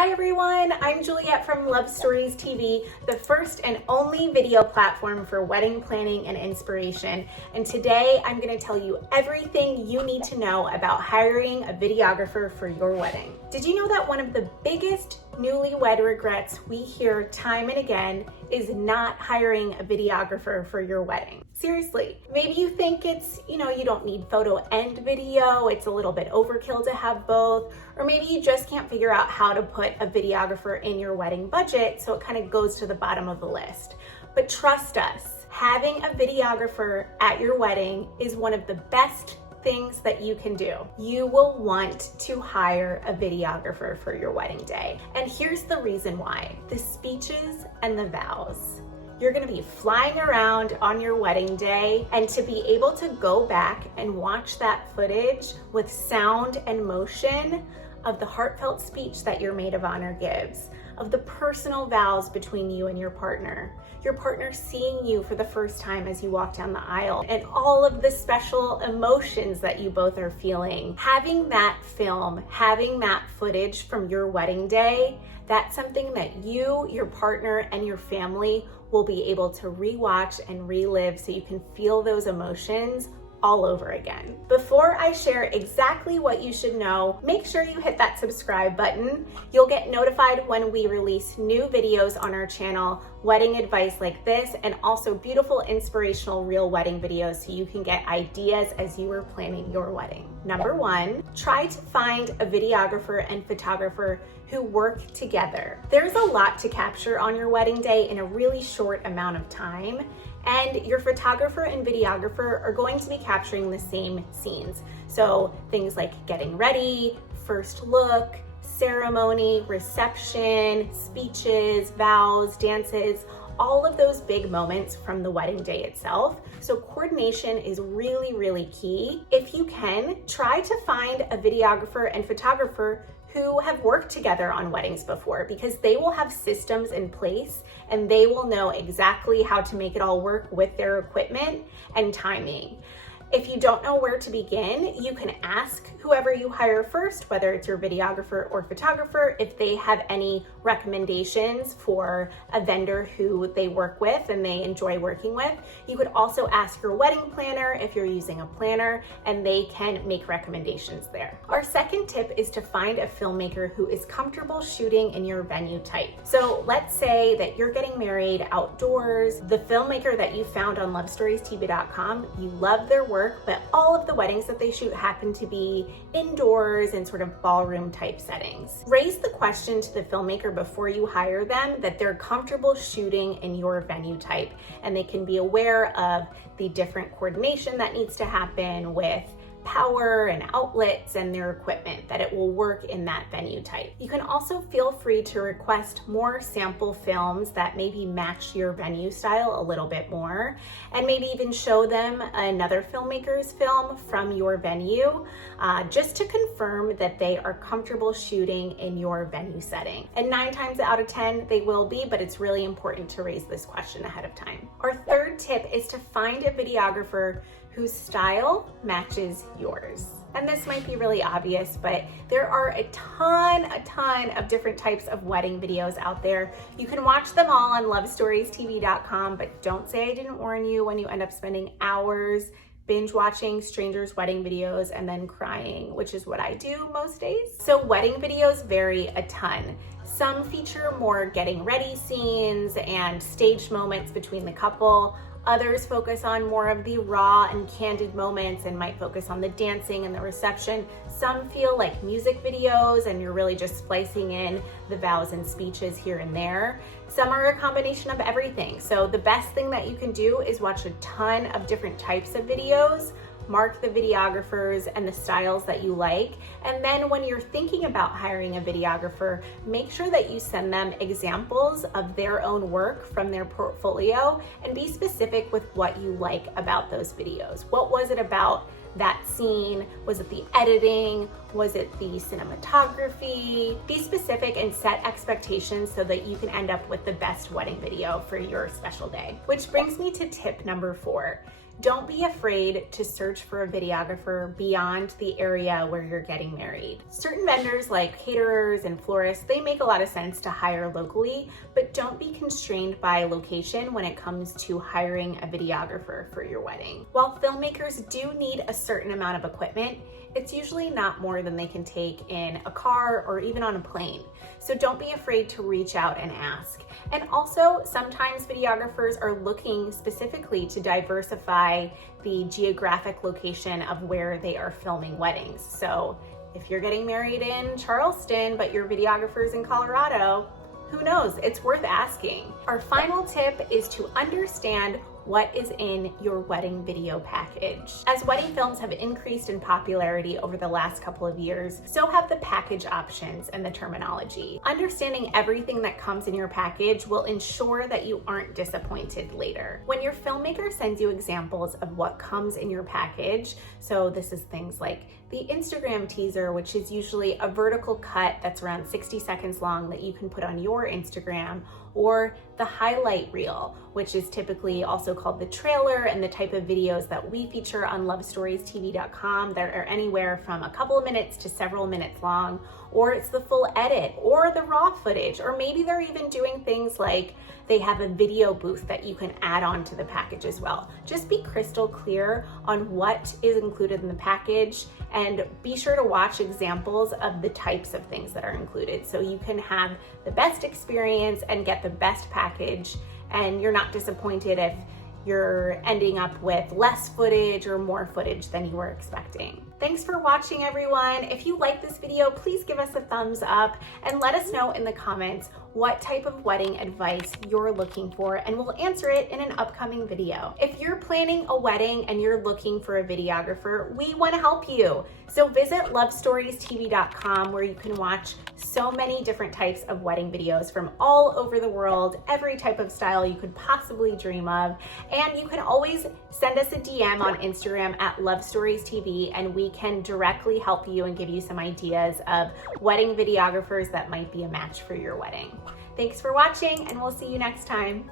Hi everyone, I'm Juliet from Love Stories TV, the first and only video platform for wedding planning and inspiration. And today I'm going to tell you everything you need to know about hiring a videographer for your wedding. Did you know that one of the biggest newlywed regrets we hear time and again is not hiring a videographer for your wedding? Seriously, maybe you think it's, you don't need photo and video, it's a little bit overkill to have both, or maybe you just can't figure out how to put a videographer in your wedding budget, so it kind of goes to the bottom of the list. But trust us, having a videographer at your wedding is one of the best things that you can do. You will want to hire a videographer for your wedding day. And here's the reason why: the speeches and the vows. You're gonna be flying around on your wedding day, and to be able to go back and watch that footage with sound and motion of the heartfelt speech that your maid of honor gives, of the personal vows between you and your partner seeing you for the first time as you walk down the aisle, and all of the special emotions that you both are feeling. Having that film, having that footage from your wedding day, that's something that you, your partner, and your family will be able to rewatch and relive so you can feel those emotions all over again. Before I share exactly what you should know, make sure you hit that subscribe button. You'll get notified when we release new videos on our channel, wedding advice like this, and also beautiful inspirational real wedding videos so you can get ideas as you are planning your wedding. Number one, try to find a videographer and photographer who work together. There's a lot to capture on your wedding day in a really short amount of time, and your photographer and videographer are going to be capturing the same scenes. So things like getting ready, first look, ceremony, reception, speeches, vows, dances, all of those big moments from the wedding day itself. So coordination is really, really key. If you can, try to find a videographer and photographer who have worked together on weddings before, because they will have systems in place and they will know exactly how to make it all work with their equipment and timing. If you don't know where to begin, you can ask whoever you hire first, whether it's your videographer or photographer, if they have any recommendations for a vendor who they work with and they enjoy working with. You could also ask your wedding planner if you're using a planner, and they can make recommendations there. Our second tip is to find a filmmaker who is comfortable shooting in your venue type. So let's say that you're getting married outdoors. The filmmaker that you found on lovestoriestv.com, you love their work, but all of the weddings that they shoot happen to be indoors in sort of ballroom type settings. Raise the question to the filmmaker before you hire them that they're comfortable shooting in your venue type, and they can be aware of the different coordination that needs to happen with power and outlets and their equipment, that it will work in that venue type. You can also feel free to request more sample films that maybe match your venue style a little bit more, and maybe even show them another filmmaker's film from your venue, just to confirm that they are comfortable shooting in your venue setting. And 9 times out of 10, they will be, but it's really important to raise this question ahead of time. Our third tip is to find a videographer whose style matches yours. And this might be really obvious, but there are a ton of different types of wedding videos out there. You can watch them all on lovestoriestv.com, but don't say I didn't warn you when you end up spending hours binge watching strangers' wedding videos and then crying, which is what I do most days. So wedding videos vary a ton. Some feature more getting ready scenes and staged moments between the couple. Others focus on more of the raw and candid moments and might focus on the dancing and the reception. Some feel like music videos and you're really just splicing in the vows and speeches here and there. Some are a combination of everything. So the best thing that you can do is watch a ton of different types of videos, mark the videographers and the styles that you like, and then when you're thinking about hiring a videographer, make sure that you send them examples of their own work from their portfolio, and be specific with what you like about those videos. What was it about that scene? Was it the editing? Was it the cinematography? Be specific and set expectations so that you can end up with the best wedding video for your special day. Which brings me to tip number 4. Don't be afraid to search for a videographer beyond the area where you're getting married. Certain vendors like caterers and florists, they make a lot of sense to hire locally, but don't be constrained by location when it comes to hiring a videographer for your wedding. While filmmakers do need a certain amount of equipment, it's usually not more than they can take in a car or even on a plane. So don't be afraid to reach out and ask. And also, sometimes videographers are looking specifically to diversify the geographic location of where they are filming weddings. So if you're getting married in Charleston, but your videographer's in Colorado, who knows? It's worth asking. Our final tip is to understand what is in your wedding video package. As wedding films have increased in popularity over the last couple of years, so have the package options and the terminology. Understanding everything that comes in your package will ensure that you aren't disappointed later. When your filmmaker sends you examples of what comes in your package, so this is things like the Instagram teaser, which is usually a vertical cut that's around 60 seconds long that you can put on your Instagram, or the highlight reel, which is typically also called the trailer, and the type of videos that we feature on lovestoriestv.com that are anywhere from a couple of minutes to several minutes long, or it's the full edit, or the raw footage, or maybe they're even doing things like they have a video booth that you can add on to the package as well. Just be crystal clear on what is included in the package, and be sure to watch examples of the types of things that are included so you can have the best experience and get the best package, and you're not disappointed if you're ending up with less footage or more footage than you were expecting. Thanks for watching, everyone. If you like this video, please give us a thumbs up and let us know in the comments what type of wedding advice you're looking for, and we'll answer it in an upcoming video. If you're planning a wedding and you're looking for a videographer, we want to help you. So visit lovestoriestv.com, where you can watch so many different types of wedding videos from all over the world, every type of style you could possibly dream of. And you can always send us a DM on Instagram at lovestoriestv, and we can directly help you and give you some ideas of wedding videographers that might be a match for your wedding. Thanks for watching, and we'll see you next time.